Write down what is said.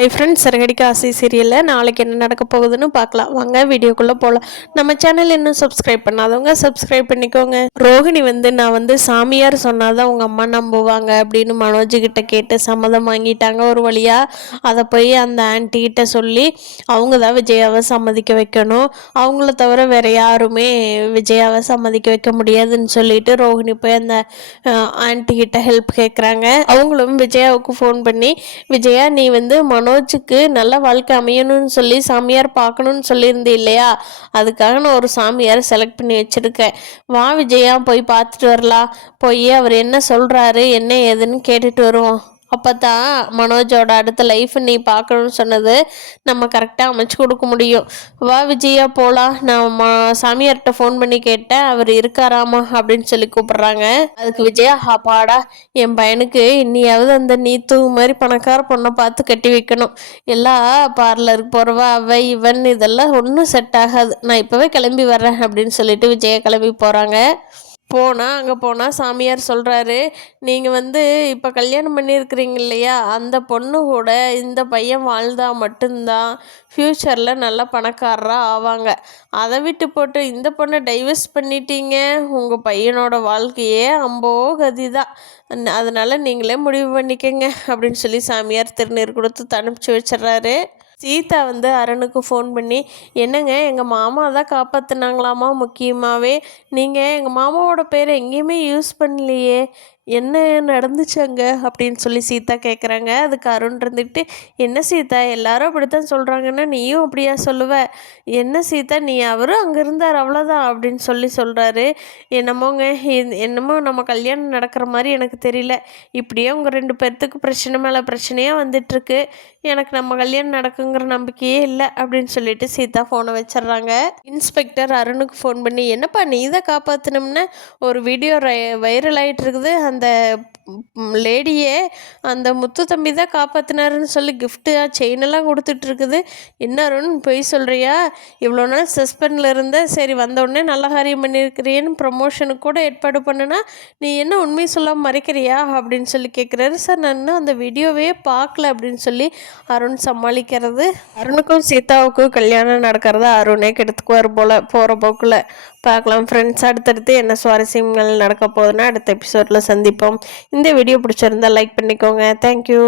Hi friends, Siragadikka ஆசை சீரியலில் நாளைக்கு என்ன நடக்க போகுதுன்னு பார்க்கலாம். வாங்க வீடியோக்குள்ளே போகலாம். நம்ம சேனல் இன்னும் சப்ஸ்கிரைப் பண்ணாதவங்க சப்ஸ்கிரைப் பண்ணிக்கோங்க. ரோஹிணி நான் சாமியார் சொன்னாதான் உங்கள் அம்மா நம்புவாங்க அப்படின்னு மனோஜ்கிட்ட கேட்டு சம்மதம் வாங்கிட்டாங்க. ஒரு வழியாக அதை போய் அந்த ஆன்ட்டிகிட்ட சொல்லி அவங்க தான் விஜயாவை சம்மதிக்க வைக்கணும். அவங்கள தவிர வேறு யாருமே விஜயாவை சம்மதிக்க வைக்க முடியாதுன்னு சொல்லிட்டு ரோஹிணி போய் அந்த ஆன்ட்டிகிட்ட ஹெல்ப் கேட்குறாங்க. அவங்களும் விஜயாவுக்கு ஃபோன் பண்ணி, விஜயா நீ மனோஜுக்கு நல்ல வாழ்க்கை அமையணும்னு சொல்லி சாமியார் பார்க்கணும்னு சொல்லியிருந்தே இல்லையா, அதுக்காக நான் ஒரு சாமியார் செலக்ட் பண்ணி வச்சுருக்கேன். வா விஜயா போய் பார்த்துட்டு வரலாம். போய் அவர் என்ன சொல்கிறாரு என்ன ஏதுன்னு கேட்டுட்டு வருவோம். அப்போ தான் மனோஜோட அடுத்த லைஃப் நீ பார்க்கணுன்னு சொன்னது நம்ம கரெக்டாக அமைச்சு கொடுக்க முடியும். வா விஜயா போகலாம். நான் சாமியார்கிட்ட ஃபோன் பண்ணி கேட்டேன், அவர் இருக்காராமா அப்படின்னு சொல்லி கூப்பிட்றாங்க. அதுக்கு விஜயா, அப்பாடா என் பையனுக்கு இன்னியாவது அந்த நீத்து மாதிரி பணக்கார பொண்ணை பார்த்து கட்டி வைக்கணும். எல்லா பார்லருக்கு போகிறவ அவ இவன் இதெல்லாம் ஒன்றும் செட் ஆகாது. நான் இப்போவே கிளம்பி வர்றேன் அப்படின்னு சொல்லிட்டு விஜயா கிளம்பி போகிறாங்க. அங்கே போனால் சாமியார் சொல்கிறாரு, நீங்கள் இப்போ கல்யாணம் பண்ணியிருக்கிறீங்க இல்லையா, அந்த பொண்ணு கூட இந்த பையன் வாழ்ந்தால் மட்டும்தான் ஃப்யூச்சரில் நல்ல பணக்காரராக ஆவாங்க. அதை விட்டு போட்டு இந்த பொண்ணை டைவர்ஸ் பண்ணிட்டீங்க, உங்கள் பையனோட வாழ்க்கையே அம்போ கதி தான். அதனால் நீங்களே முடிவு பண்ணிக்கங்க அப்படின்னு சொல்லி சாமியார் திருநீர் கொடுத்து அனுப்பிச்சி வச்சிட்றாரு. சீதா அருணுக்கு ஃபோன் பண்ணி, என்னங்க எங்கள் மாமா தான் காப்பாற்றினாங்களாமா, முக்கியமாகவே நீங்கள் எங்கள் மாமாவோட பேரை எங்கேயுமே யூஸ் பண்ணலையே, என்ன நடந்துச்சு அங்கே அப்படின்னு சொல்லி சீதா கேட்குறாங்க. அதுக்கு அருண் இருந்துக்கிட்டு, என்ன சீதா எல்லாரும் அப்படித்தான் சொல்கிறாங்கன்னா நீயும் அப்படியா சொல்லுவ, என்ன சீதா நீ அவரும் அங்கே இருந்தார் அவ்வளோதான் அப்படின்னு சொல்கிறாரு. என்னமோங்க என்னமோ நம்ம கல்யாணம் நடக்கிற மாதிரி எனக்கு தெரியல, இப்படியே உங்கள் 2 பேர்த்துக்கு பிரச்சனை மேலே பிரச்சனையாக வந்துட்டுருக்கு, எனக்கு நம்ம கல்யாணம் நடக்குங்கிற நம்பிக்கையே இல்லை அப்படின்னு சொல்லிட்டு சீதா ஃபோனை வச்சிடுறாங்க. இன்ஸ்பெக்டர் அருணுக்கு ஃபோன் பண்ணி, என்னப்பா நீ தான் காப்பாற்றணும்னு ஒரு வீடியோ வைரல் ஆகிட்டு இருக்குது, அந்த லேடியே அந்த முத்து தம்பி தான் காப்பாற்றினாருன்னு சொல்லி கிஃப்ட்டு செயினெல்லாம் கொடுத்துட்ருக்குது, இன்னொருன்னு பொய் சொல்கிறியா, இவ்வளோ நாள் சஸ்பெண்டில் இருந்த, சரி வந்தவுடனே நல்ல காரியம் பண்ணியிருக்கிறியன்னு ப்ரமோஷனுக்கு கூட ஏற்பாடு பண்ணுனா நீ என்ன உண்மையை சொல்லாமல் மறைக்கிறியா அப்படின்னு சொல்லி கேட்குறாரு. சார் நான் இன்னும் அந்த வீடியோவே பார்க்கல அப்படின்னு சொல்லி அருண் சமாளிக்கிறது. அருணுக்கும் சீதாவுக்கும் கல்யாணம் நடக்கிறதா அருணே கெடுத்துக்குவார் போல் போகிற போக்கில். பார்க்கலாம் ஃப்ரெண்ட்ஸ், அடுத்தடுத்து என்ன சுவாரஸ்யங்கள் நடக்க போகுதுன்னா அடுத்த எபிசோடில் சந்திப்போம். இந்த வீடியோ பிடிச்சிருந்தா லைக் பண்ணிக்கோங்க. தேங்க்யூ.